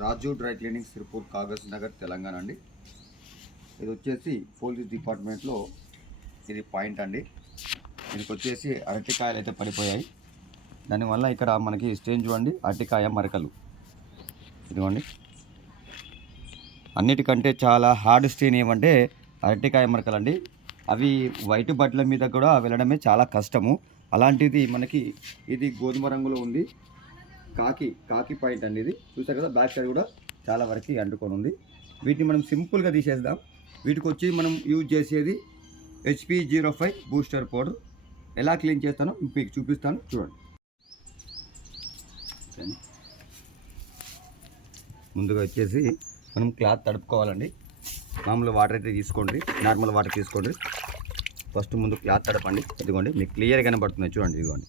రాజు dry cleaning Sirpur Kagaz Nagar Telangana అండి. ఇది వచ్చేసి పోలీస్ డిపార్ట్మెంట్లో ఇది పాయింట్ అండి. దీనికి వచ్చేసి అరటికాయలు అయితే పడిపోయాయి. దానివల్ల ఇక్కడ మనకి స్టేజ్ చూడండి అరటికాయ మరకలు. ఇదిగోండి. అన్నిటికంటే చాలా హార్డ్ స్టేన్ ఏమంటే అరటికాయ మరకలు అండి అవి వైట్ బట్టల మీద కూడా వెళ్ళడమే చాలా కష్టము. అలాంటిది మనకి ఇది గోధుమ రంగులో ఉంది. కాకి కాకి పాయింట్ అనేది చూసారు కదా? బ్యాక్ సైడ్ కూడా చాలా వరకు అంటుకొని ఉంది. వీటిని మనం సింపుల్గా తీసేద్దాం. వీటికి వచ్చి మనం యూజ్ చేసేది HP zero five booster powder ఎలా క్లీన్ చేస్తానో మీకు చూపిస్తాను. చూడండి. ముందుగా వచ్చేసి మనం క్లాత్ తడుపుకోవాలండి. మామూలు వాటర్ అయితే తీసుకోండి. నార్మల్ వాటర్ తీసుకోండి. ఫస్ట్ ముందు క్లాత్ తడపండి. ఇదిగోండి మీకు క్లియర్ కనబడుతుంది చూడండి ఇదిగోండి.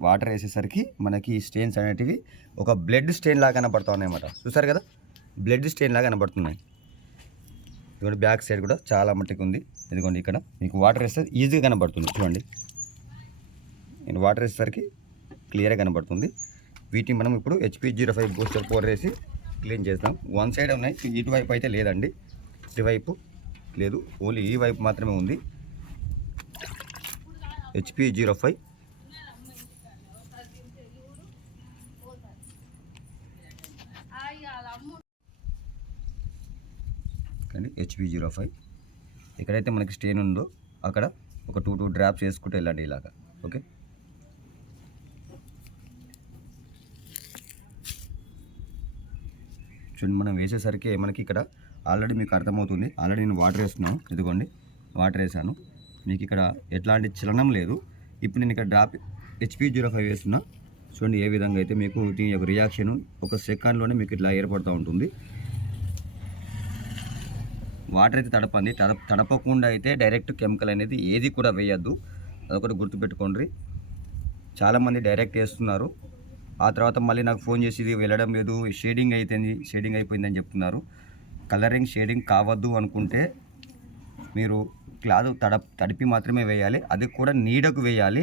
వాటర్ వేసేసరికి మనకి స్టెయిన్స్ అనేటివి ఒక బ్లడ్ స్టెయిన్ లాగా కనబడుతూ ఉన్నాయన్నమాట. చూసారు కదా? బ్లడ్ స్టెయిన్ లాగా కనబడుతున్నాయి ఇదిగోండి బ్యాక్ సైడ్ కూడా చాలా మట్టికి ఉంది. ఇదిగోండి ఇక్కడ మీకు వాటర్ వేస్తే ఈజీగా కనబడుతుంది చూడండి. నేను వాటర్ వేసేసరికి క్లియర్గా కనబడుతుంది వీటిని మనం ఇప్పుడు HP zero five booster four వేసి క్లీన్ చేస్తాం వన్ సైడ్ ఉన్నాయి. ఇటువైపు అయితే లేదండి. ఇటువైపు లేదు. ఓన్లీ ఈ వైపు మాత్రమే ఉంది. HP zero five HP zero five ఎక్కడైతే మనకి స్టేన్ ఉందో అక్కడ ఒక టూ టూ డ్రాప్స్ వేసుకుంటూ వెళ్ళండి ఇలాగా. ఓకే చూడండి మనం వేసేసరికి మనకి ఇక్కడ ఆల్రెడీ మీకు అర్థమవుతుంది. ఆల్రెడీ నేను వాటర్ వేస్తున్నాను. ఇదిగోండి వాటర్ వేసాను మీకు ఇక్కడ ఎట్లాంటి చలనం లేదు. ఇప్పుడు నేను ఇక్కడ డ్రాప్ హెచ్పి జీరో ఫైవ్ వేస్తున్నా. చూడండి ఏ విధంగా అయితే మీకు దీని యొక్క రియాక్షన్ ఒక సెకండ్లోనే మీకు ఇట్లా ఏర్పడుతూ ఉంటుంది. వాటర్ అయితే తడపండి. తడప తడపకుండా అయితే డైరెక్ట్ కెమికల్ అనేది ఏది కూడా వేయద్దు. అదొకటి గుర్తుపెట్టుకోండి. చాలామంది డైరెక్ట్ వేస్తున్నారు. ఆ తర్వాత మళ్ళీ నాకు ఫోన్ చేసి ఇది వెళ్ళడం లేదు షేడింగ్ అయిపోయింది షేడింగ్ అయిపోయిందని చెప్తున్నారు. కలరింగ్ షేడింగ్ కావద్దు అనుకుంటే మీరు క్లాత్ తడ తడిపి మాత్రమే వేయాలి. అది కూడా నీడకు వేయాలి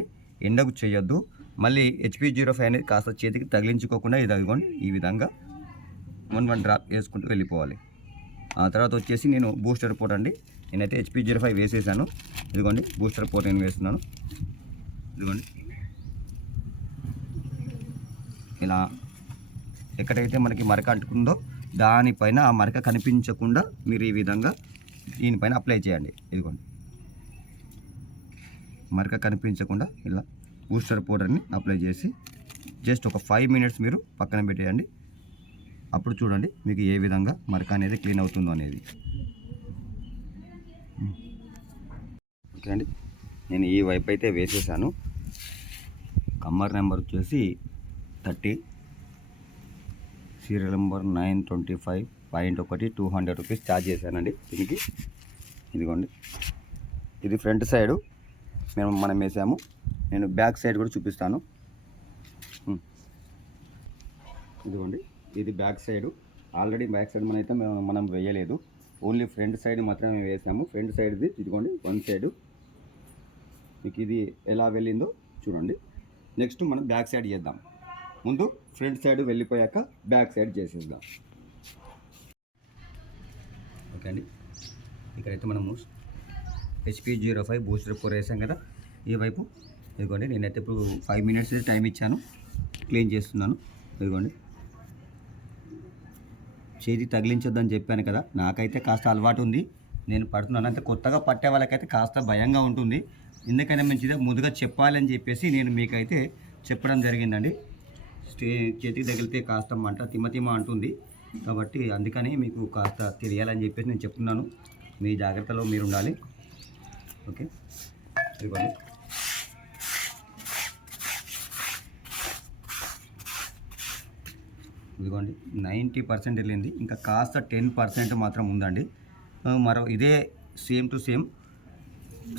ఎండకు చేయొద్దు. మళ్ళీ హెచ్పి జీరో ఫైవ్ అనేది కాస్త చేతికి తగిలించుకోకుండా ఇది అదిగోండి ఈ విధంగా వన్ వన్ డ్రాప్ వేసుకుంటూ వెళ్ళిపోవాలి. తర్వాత వచ్చేసి నేను బూస్టర్ పోట్ అండి. నేనైతే హెచ్పి జీరో ఫైవ్ వేసేసాను. ఇదిగోండి బూస్టర్ పోట్ నేను వేస్తున్నాను. ఇదిగోండి. ఇలా ఎక్కడైతే మనకి మరక అంటుకుందో దానిపైన ఆ మరక కనిపించకుండా మీరు ఈ విధంగా దీనిపైన అప్లై చేయండి. ఇదిగోండి. మరక కనిపించకుండా ఇలా బూస్టర్ పౌడర్ని అప్లై చేసి జస్ట్ ఒక ఫైవ్ మినిట్స్ మీరు పక్కన పెట్టేయండి. అప్పుడు చూడండి మీకు ఏ విధంగా మరక అనేది క్లీన్ అవుతుందో అనేది. ఓకే అండి. నేను ఈ వైపు అయితే వేసేసాను. కమ్మర్ నెంబర్ వచ్చేసి thirty. Serial number nine twenty five point ఒకటి టూ హండ్రెడ్ రూపీస్ ఛార్జ్ చేశానండి దీనికి. ఇదిగోండి. ఇది ఫ్రంట్ సైడు మేము మనం వేసాము. నేను బ్యాక్ సైడ్ కూడా చూపిస్తాను. ఇదిగోండి. ఇది back side. Already back side మన అయితే మనం వేయలేదు. ఓన్లీ ఫ్రంట్ సైడ్ మాత్రమే వేసాము. ఫ్రంట్ సైడ్ది ఇదిగోండి వన్ సైడ్. మీకు ఇది ఎలా వెళ్ళిందో చూడండి. నెక్స్ట్ మనం బ్యాక్ సైడ్ చేద్దాం. ముందు ఫ్రంట్ సైడ్ వెళ్ళిపోయాక బ్యాక్ సైడ్ చేసేద్దాం. ఓకే అండి. ఇక్కడైతే మనము HP zero five booster four వేసాం కదా. ఈ వైపు ఇదిగోండి నేనైతే ఇప్పుడు ఫైవ్ మినిట్స్ టైం ఇచ్చాను. క్లీన్ చేస్తున్నాను. ఇదిగోండి. చేతి తగిలించొద్దని చెప్పాను కదా నాకైతే కాస్త అలవాటు ఉంది. నేను పడుతున్నాను. అంటే కొత్తగా పట్టే వాళ్ళకైతే కాస్త భయంగా ఉంటుంది. ఎందుకైనా మంచిదే ముందుగా చెప్పాలని చెప్పేసి నేను మీకైతే చెప్పడం జరిగిందండి. స్టే చేతికి తగిలితే కాస్త మంట తిమ్మ అంటుంది. కాబట్టి అందుకని మీకు కాస్త తెలియాలని చెప్పేసి నేను చెప్తున్నాను. మీ జాగ్రత్తలో మీరు ఉండాలి. ఓకే? ఇవ్వండి ఇదిగోండి నైంటీ పర్సెంట్ వెళ్ళింది. ఇంకా కాస్త టెన్ పర్సెంట్ మాత్రం ఉందండి. మరో ఇదే same to same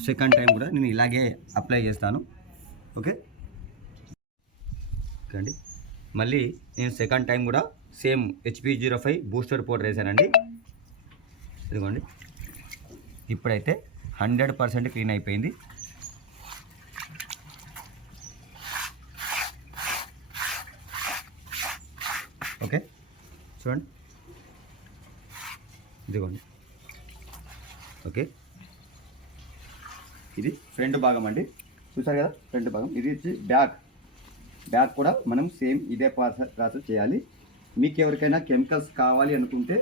second time కూడా నేను ఇలాగే అప్లై చేస్తాను. ఓకే? ఓకే అండి మళ్ళీ నేను సెకండ్ టైం కూడా same HP zero five booster powder వేసానండి ఇదిగోండి. ఇప్పుడైతే హండ్రెడ్ పర్సెంట్ క్లీన్ అయిపోయింది. ఓకే. చూడండి. ఇదిగోండి. ఓకే. ఇది ఫ్రంట్ భాగం అండి. చూసారు కదా ఫ్రంట్ భాగం. ఇది వచ్చి బ్యాక్. బ్యాక్ కూడా మనం సేమ్ ఇదే ప్రాసెస్ చేయాలి. మీకు ఎవరికైనా కెమికల్స్ కావాలి అనుకుంటే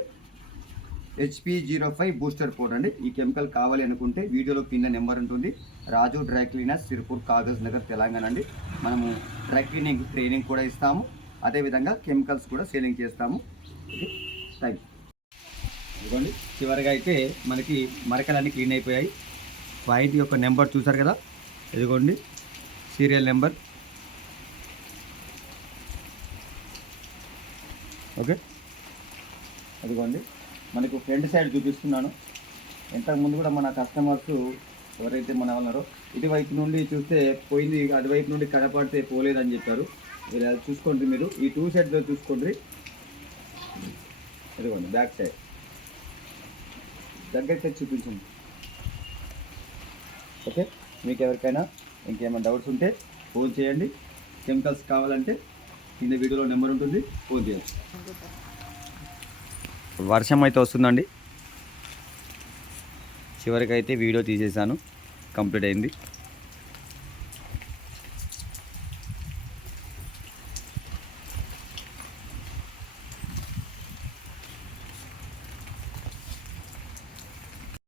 HP zero five booster code అండి. ఈ కెమికల్ కావాలి అనుకుంటే వీడియోలో కింద నెంబర్ ఉంటుంది. రాజు డ్రై క్లీనర్ సిరిపూర్ కాగజ్ నగర్ తెలంగాణ అండి. మనము డ్రై క్లీనింగ్ ట్రైనింగ్ కూడా ఇస్తాము. అదేవిధంగా కెమికల్స్ కూడా సేలింగ్ చేస్తాము. ఓకే థ్యాంక్ ఇదిగోండి చివరిగా అయితే మనకి మరకలన్నీ క్లీన్ అయిపోయాయి. వైట్ యొక్క నెంబర్ చూసారు కదా? ఇదిగోండి సీరియల్ నెంబర్. ఓకే అదిగోండి మనకు ఫ్రంట్ సైడ్ చూపిస్తున్నాను. ఇంతకుముందు కూడా మన కస్టమర్స్ ఎవరైతే మన ఉన్నారో ఇటువైపు నుండి చూస్తే పోయింది అటువైపు నుండి కనపడితే పోలేదని చెప్పారు. మీరు అది చూసుకోండి మీరు. ఈ టూ సైడ్లో చూసుకోండి. ఇదిగోండి బ్యాక్ సైడ్ దగ్గరికి వచ్చి చూపించండి. ఓకే? మీకు ఎవరికైనా ఇంకేమైనా డౌట్స్ ఉంటే ఫోన్ చేయండి. కెమికల్స్ కావాలంటే కింద వీడియోలో నెంబర్ ఉంటుంది ఫోన్ చేయండి వర్షం అయితే వస్తుందండి. చివరికి అయితే వీడియో తీసేసాను. కంప్లీట్ అయింది.